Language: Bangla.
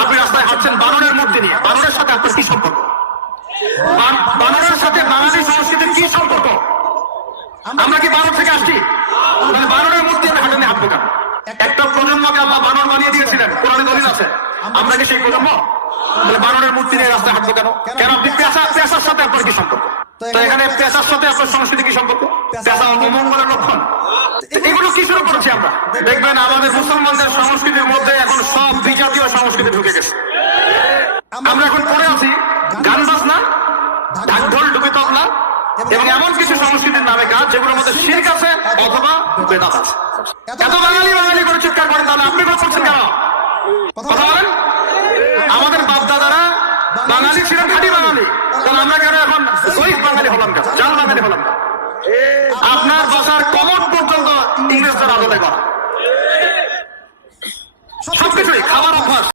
আপনি রাস্তায় হাঁটছেন বানরের মূর্তি নিয়ে। বানরের সাথে আপনার কি সম্পর্ক? বানরের সাথে বাঙালি সংস্কৃতির কি সম্পর্ক? আমরা কি বানর থেকে আসছি? তাহলে বানরের মূর্তি আমি হাঁটে নিয়ে হাঁটবো কেন? একটা প্রজন্মকে আল্লাহ বানর বানিয়ে দিয়েছিলেন। কোরআনে দলিল আছে। আমরা কি সেই প্রজন্ম? তাহলে বানরের মূর্তি নিয়ে রাস্তায় হাঁটবো কেন? কেন আপনি পেশা পেশার সাথে আপনার কি সম্পর্ক? তো এখানে পেশার সাথে আপনার সংস্কৃতি কি সম্পর্ক? পেশা অমঙ্গলের লক্ষণ। এগুলো কি শুরু করেছি আমরা? দেখবেন আমাদের মুসলমানদের সংস্কৃতির মধ্যে এখন সব বিজাতীয় সংস্কৃতি ঢুকে গেছে। আমরা এখন পড়ে আছি গান বাজনা ঢাক ঢোল ডুবে তবলা এবং এমন কিছু সংস্কৃতির নামে কাজ যেগুলোর মধ্যে শির্ক আছে অথবা বেদাত আছে। এত বাঙালি বাঙালি করে চিৎকার করেন তাহলে আপনি করছেন কেন? কথা বলেন। আমাদের বাপ দাদারা বাঙালি ছিলেন খাঁটি বাঙালি। তাহলে আমরা কেন এখন জৈব বাঙালি হলাম কেন? জাল বাঙালি হলাম আপনার বাসার কমন পর্যন্ত ইংরেজদের আদলে করা।